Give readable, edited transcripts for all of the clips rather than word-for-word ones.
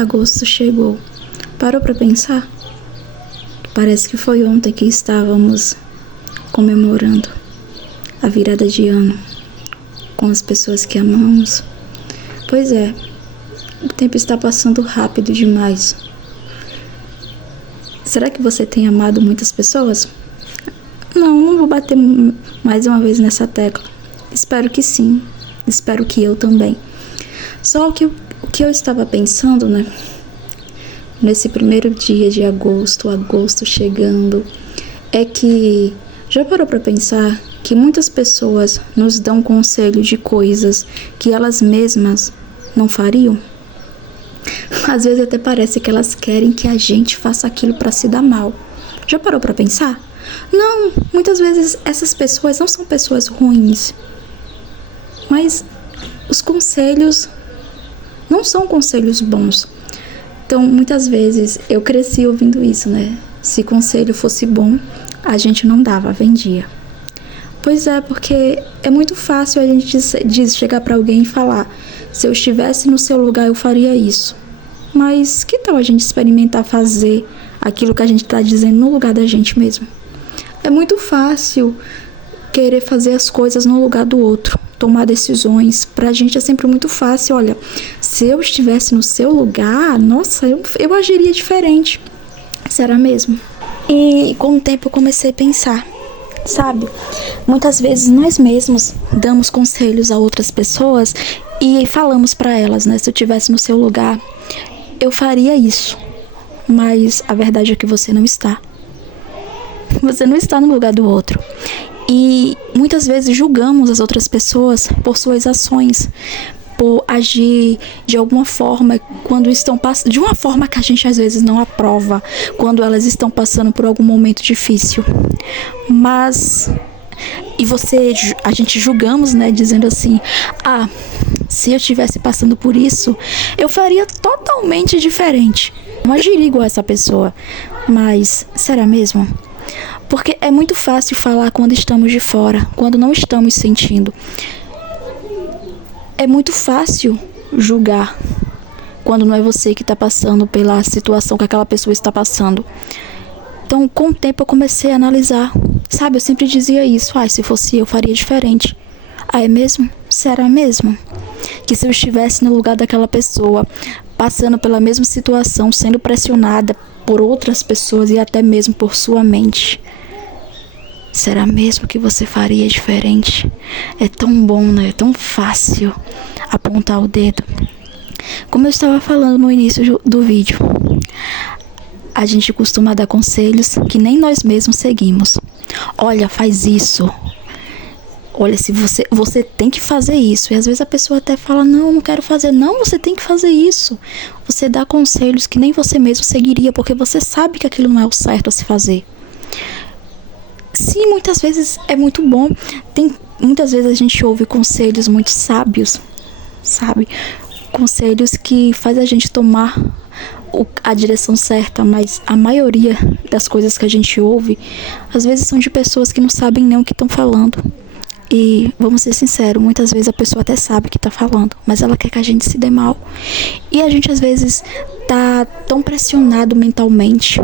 Agosto chegou. Parou para pensar? Parece que foi ontem que estávamos comemorando a virada de ano com as pessoas que amamos. Pois é, o tempo está passando rápido demais. Será que você tem amado muitas pessoas? Não vou bater mais uma vez nessa tecla. Espero que sim. Espero que eu também. Só o que eu estava pensando, né? Nesse primeiro dia de agosto chegando, é que já parou para pensar que muitas pessoas nos dão conselho de coisas que elas mesmas não fariam? Às vezes até parece que elas querem que a gente faça aquilo para se dar mal. Já parou para pensar? Não, muitas vezes essas pessoas não são pessoas ruins, mas os conselhos não são conselhos bons. Então, muitas vezes eu cresci ouvindo isso, né? Se conselho fosse bom, a gente não dava, vendia. Pois é, porque é muito fácil a gente chegar para alguém e falar: se eu estivesse no seu lugar, eu faria isso. Mas que tal a gente experimentar fazer aquilo que a gente está dizendo no lugar da gente mesmo? É muito fácil querer fazer as coisas no lugar do outro, tomar decisões. Pra gente é sempre muito fácil. Olha, se eu estivesse no seu lugar, nossa, eu agiria diferente. Será mesmo? E com o tempo eu comecei a pensar, sabe? Muitas vezes nós mesmos damos conselhos a outras pessoas e falamos pra elas, né? Se eu estivesse no seu lugar, eu faria isso. Mas a verdade é que você não está. Você não está no lugar do outro. E muitas vezes julgamos as outras pessoas por suas ações, por agir de alguma forma quando estão passando, de uma forma que a gente às vezes não aprova, quando elas estão passando por algum momento difícil. Mas a gente julgamos, né, dizendo assim: se eu estivesse passando por isso, eu faria totalmente diferente. Não agiria igual essa pessoa. Mas será mesmo? Porque é muito fácil falar quando estamos de fora, quando não estamos sentindo. É muito fácil julgar quando não é você que está passando pela situação que aquela pessoa está passando. Então, com o tempo eu comecei a analisar. Sabe, eu sempre dizia isso: se fosse eu faria diferente. É mesmo? Será mesmo? Que se eu estivesse no lugar daquela pessoa, passando pela mesma situação, sendo pressionada por outras pessoas e até mesmo por sua mente, será mesmo que você faria diferente? É tão bom, né? É tão fácil apontar o dedo. Como eu estava falando no início do vídeo, a gente costuma dar conselhos que nem nós mesmos seguimos. Olha, faz isso. Olha, se você tem que fazer isso. E às vezes a pessoa até fala: não quero fazer. Não, você tem que fazer isso. Você dá conselhos que nem você mesmo seguiria, porque você sabe que aquilo não é o certo a se fazer. Sim, muitas vezes é muito bom. Muitas vezes a gente ouve conselhos muito sábios, sabe? Conselhos que faz a gente tomar a direção certa, mas a maioria das coisas que a gente ouve, às vezes são de pessoas que não sabem nem o que estão falando. E vamos ser sinceros, muitas vezes a pessoa até sabe o que tá falando, mas ela quer que a gente se dê mal. E a gente às vezes tá tão pressionado mentalmente,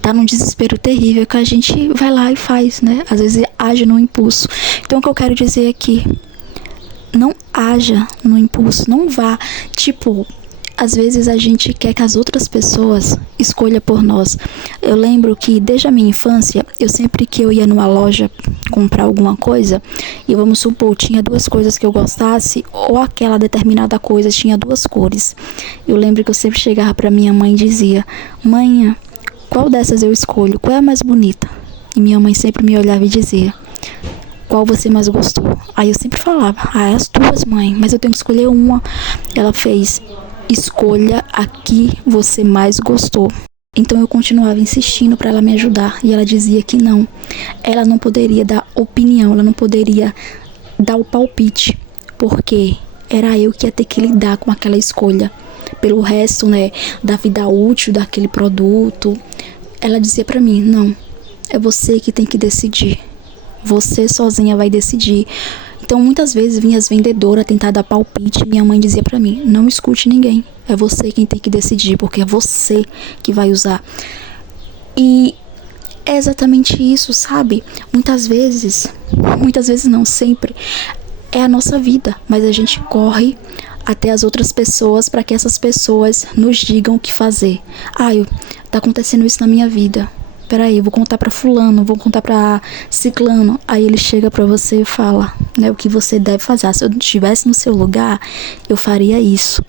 tá num desespero terrível, que a gente vai lá e faz, né? Às vezes age no impulso. Então o que eu quero dizer aqui: não haja no impulso, não vá, às vezes a gente quer que as outras pessoas escolham por nós. Eu lembro que desde a minha infância, sempre que eu ia numa loja comprar alguma coisa, e vamos supor, tinha duas coisas que eu gostasse, ou aquela determinada coisa tinha duas cores. Eu lembro que eu sempre chegava para minha mãe e dizia: mãe, qual dessas eu escolho? Qual é a mais bonita? E minha mãe sempre me olhava e dizia: qual você mais gostou? Aí eu sempre falava: as duas, mãe, mas eu tenho que escolher uma. Ela fez: escolha a que você mais gostou. Então eu continuava insistindo para ela me ajudar, e ela dizia que não. Ela não poderia dar opinião, ela não poderia dar o palpite, porque era eu que ia ter que lidar com aquela escolha pelo resto, né, da vida útil daquele produto. Ela dizia para mim: não, é você que tem que decidir. Você sozinha vai decidir. Então, muitas vezes vinha as vendedoras tentar dar palpite. Minha mãe dizia pra mim: não escute ninguém. É você quem tem que decidir, porque é você que vai usar. E é exatamente isso, sabe? Muitas vezes não, sempre, é a nossa vida. Mas a gente corre até as outras pessoas para que essas pessoas nos digam o que fazer. Tá acontecendo isso na minha vida. Peraí, eu vou contar pra fulano, vou contar pra ciclano. Aí ele chega pra você e fala, né, o que você deve fazer. Se eu estivesse no seu lugar, eu faria isso.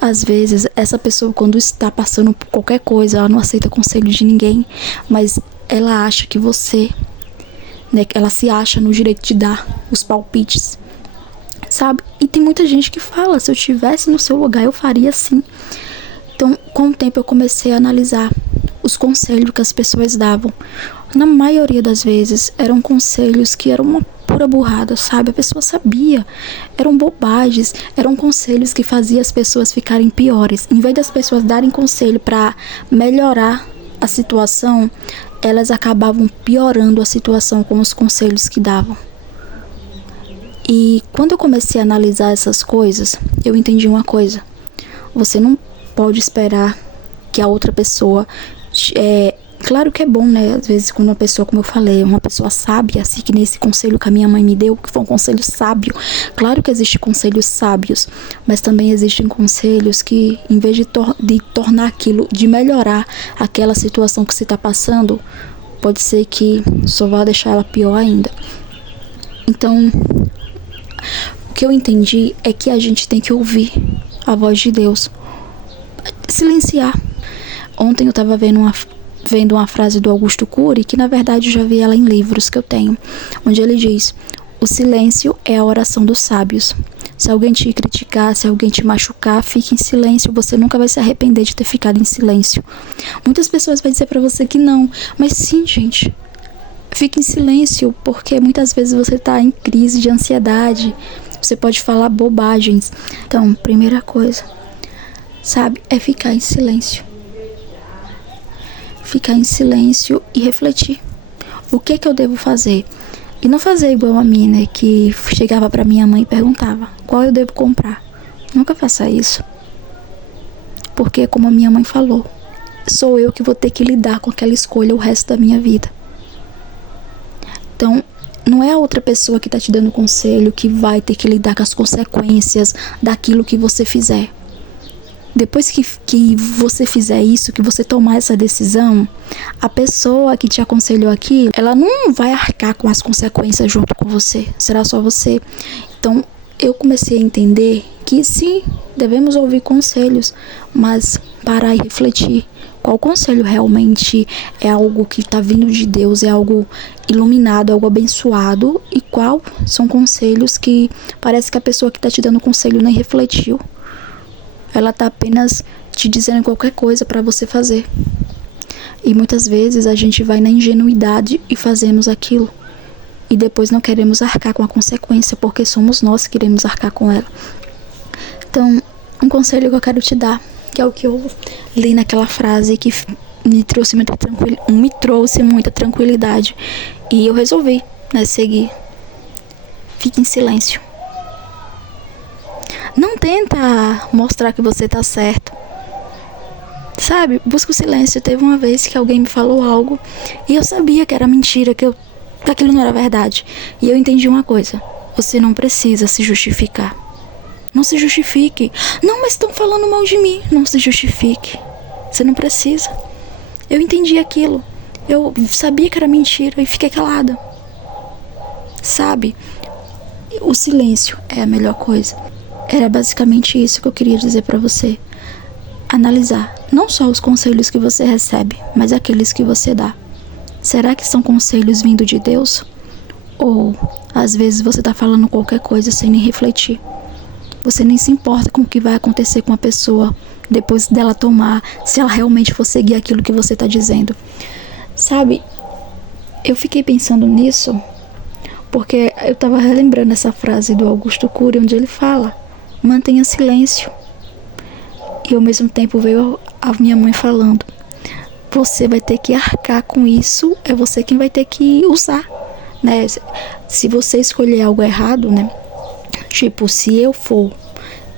Às vezes, essa pessoa, quando está passando por qualquer coisa, ela não aceita conselho de ninguém, mas ela acha que você, né, ela se acha no direito de dar os palpites, sabe? E tem muita gente que fala, se eu estivesse no seu lugar, eu faria assim. Então, com o tempo, eu comecei a analisar os conselhos que as pessoas davam. Na maioria das vezes, eram conselhos que eram uma pura burrada, sabe? A pessoa sabia. Eram bobagens, eram conselhos que faziam as pessoas ficarem piores. Em vez das pessoas darem conselho para melhorar a situação, elas acabavam piorando a situação com os conselhos que davam. E quando eu comecei a analisar essas coisas, eu entendi uma coisa. Você não pode esperar que a outra pessoa... Claro que é bom, né? Às vezes quando uma pessoa, como eu falei, uma pessoa sábia, assim que nesse conselho que a minha mãe me deu, que foi um conselho sábio. Claro que existem conselhos sábios, mas também existem conselhos que, em vez de tornar aquilo, de melhorar aquela situação que você está passando, pode ser que só vá deixar ela pior ainda. Então, o que eu entendi é que a gente tem que ouvir a voz de Deus. Silenciar. Ontem eu estava vendo uma frase do Augusto Cury, que na verdade eu já vi ela em livros que eu tenho, onde ele diz: o silêncio é a oração dos sábios. Se alguém te criticar, se alguém te machucar, fique em silêncio, você nunca vai se arrepender de ter ficado em silêncio. Muitas pessoas vão dizer pra você que não, mas sim, gente, fique em silêncio, porque muitas vezes você tá em crise de ansiedade, você pode falar bobagens. Então, primeira coisa, sabe, é ficar em silêncio. Ficar em silêncio e refletir. O que eu devo fazer? E não fazer igual a mim, né? Que chegava pra minha mãe e perguntava: qual eu devo comprar? Nunca faça isso. Porque, como a minha mãe falou, sou eu que vou ter que lidar com aquela escolha o resto da minha vida. Então, não é a outra pessoa que tá te dando conselho que vai ter que lidar com as consequências daquilo que você fizer. Depois que você fizer isso, que você tomar essa decisão, a pessoa que te aconselhou aquilo, ela não vai arcar com as consequências junto com você. Será só você. Então, eu comecei a entender que sim, devemos ouvir conselhos, mas parar e refletir. Qual conselho realmente é algo que está vindo de Deus, é algo iluminado, algo abençoado, e qual são conselhos que parece que a pessoa que está te dando conselho nem refletiu. Ela está apenas te dizendo qualquer coisa para você fazer. E muitas vezes a gente vai na ingenuidade e fazemos aquilo. E depois não queremos arcar com a consequência, porque somos nós que queremos arcar com ela. Então, um conselho que eu quero te dar, que é o que eu li naquela frase que me trouxe muita tranquilidade. E eu resolvi, né, seguir. Fique em silêncio. Não tenta mostrar que você tá certo. Sabe? Busca o silêncio. Teve uma vez que alguém me falou algo e eu sabia que era mentira, que aquilo não era verdade. E eu entendi uma coisa: você não precisa se justificar. Não se justifique. Não, mas estão falando mal de mim. Não se justifique. Você não precisa. Eu entendi aquilo. Eu sabia que era mentira e fiquei calada. Sabe? O silêncio é a melhor coisa. Era basicamente isso que eu queria dizer pra você. Analisar não só os conselhos que você recebe, mas aqueles que você dá. Será que são conselhos vindo de Deus? Ou, às vezes, você tá falando qualquer coisa sem nem refletir. Você nem se importa com o que vai acontecer com a pessoa depois dela tomar, se ela realmente for seguir aquilo que você tá dizendo. Sabe, eu fiquei pensando nisso porque eu tava relembrando essa frase do Augusto Cury, onde ele fala: mantenha silêncio. E ao mesmo tempo veio a minha mãe falando: você vai ter que arcar com isso, é você quem vai ter que usar. né? Se você escolher algo errado, né? Tipo, se eu for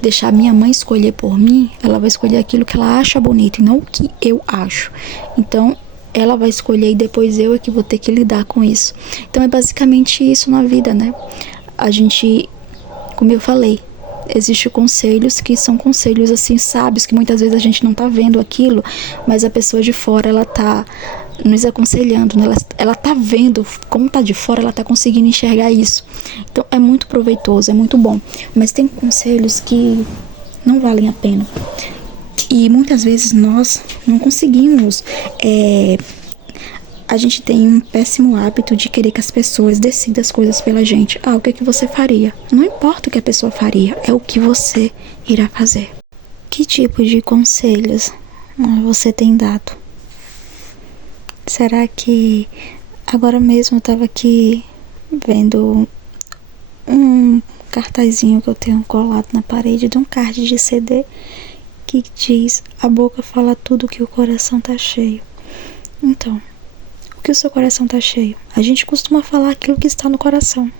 deixar minha mãe escolher por mim, ela vai escolher aquilo que ela acha bonito e não o que eu acho. Então, ela vai escolher e depois eu é que vou ter que lidar com isso. Então, é basicamente isso na vida, né? A gente, como eu falei, existem conselhos que são conselhos assim sábios, que muitas vezes a gente não tá vendo aquilo, mas a pessoa de fora, ela tá nos aconselhando, né? Ela tá vendo, como tá de fora, ela tá conseguindo enxergar isso. Então é muito proveitoso, é muito bom. Mas tem conselhos que não valem a pena. E muitas vezes nós não conseguimos. A gente tem um péssimo hábito de querer que as pessoas decidam as coisas pela gente. O que é que você faria? Não importa o que a pessoa faria, é o que você irá fazer. Que tipo de conselhos você tem dado? Será que agora mesmo eu tava aqui vendo um cartazinho que eu tenho colado na parede de um card de CD que diz: a boca fala tudo que o coração tá cheio. Então, o que o seu coração tá cheio? A gente costuma falar aquilo que está no coração.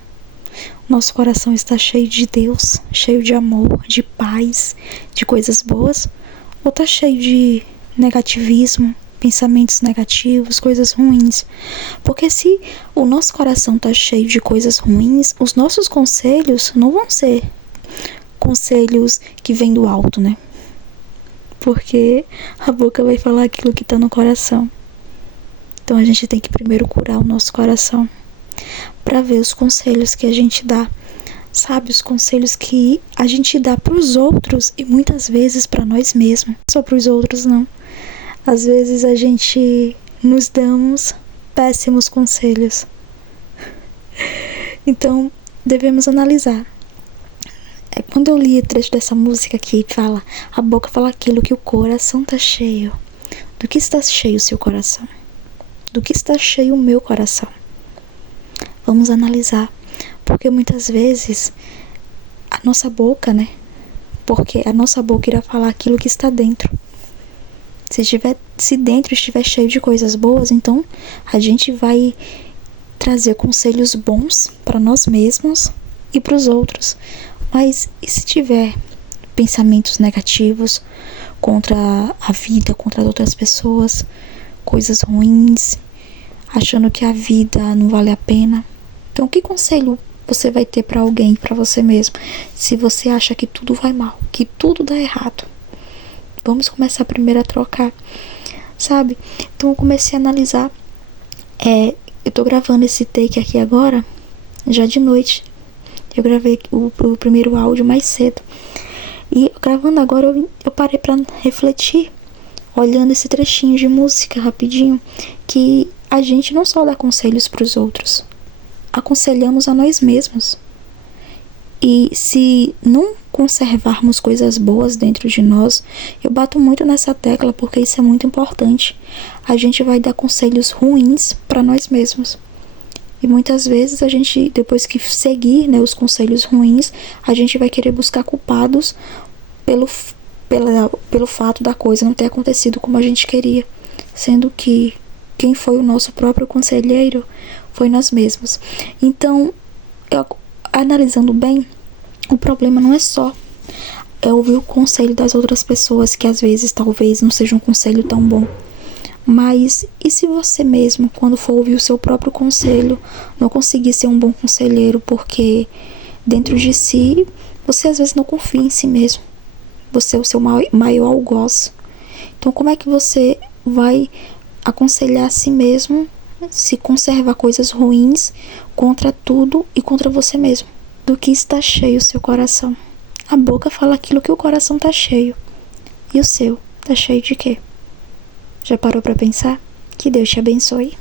Nosso coração está cheio de Deus, cheio de amor, de paz, de coisas boas? Ou tá cheio de negativismo, pensamentos negativos, coisas ruins? Porque se o nosso coração tá cheio de coisas ruins, os nossos conselhos não vão ser conselhos que vêm do alto, né? Porque a boca vai falar aquilo que tá no coração. Então a gente tem que primeiro curar o nosso coração para ver os conselhos que a gente dá. Sabe, os conselhos que a gente dá para os outros e muitas vezes para nós mesmos. Não só para os outros, não. Às vezes a gente nos damos péssimos conselhos. Então, devemos analisar. Quando eu li o trecho dessa música que fala: a boca fala aquilo que o coração tá cheio. Do que está cheio o seu coração? Do que está cheio o meu coração? Vamos analisar. Porque muitas vezes a nossa boca, né? Porque a nossa boca irá falar aquilo que está dentro. Se dentro estiver cheio de coisas boas, então a gente vai trazer conselhos bons para nós mesmos e para os outros. Mas e se tiver pensamentos negativos contra a vida, contra as outras pessoas, coisas ruins, achando que a vida não vale a pena? Então, que conselho você vai ter para alguém, para você mesmo, se você acha que tudo vai mal, que tudo dá errado? Vamos começar primeiro a trocar, sabe? Então eu comecei a analisar. Eu tô gravando esse take aqui agora, já de noite. Eu gravei o primeiro áudio mais cedo. E gravando agora, eu parei pra refletir, olhando esse trechinho de música rapidinho, que a gente não só dá conselhos pros outros, aconselhamos a nós mesmos. E se não conservarmos coisas boas dentro de nós, eu bato muito nessa tecla porque isso é muito importante. A gente vai dar conselhos ruins para nós mesmos. E muitas vezes a gente, depois que seguir, né, os conselhos ruins, a gente vai querer buscar culpados pelo fato da coisa não ter acontecido como a gente queria. Sendo que quem foi o nosso próprio conselheiro foi nós mesmos. Então, analisando bem, o problema não é só ouvir o conselho das outras pessoas, que às vezes talvez não seja um conselho tão bom. Mas e se você mesmo, quando for ouvir o seu próprio conselho, não conseguir ser um bom conselheiro porque dentro de si você às vezes não confia em si mesmo? Você é o seu maior algoz. Então como é que você vai aconselhar a si mesmo se conservar coisas ruins contra tudo e contra você mesmo? Do que está cheio o seu coração? A boca fala aquilo que o coração está cheio. E o seu está cheio de quê? Já parou para pensar? Que Deus te abençoe.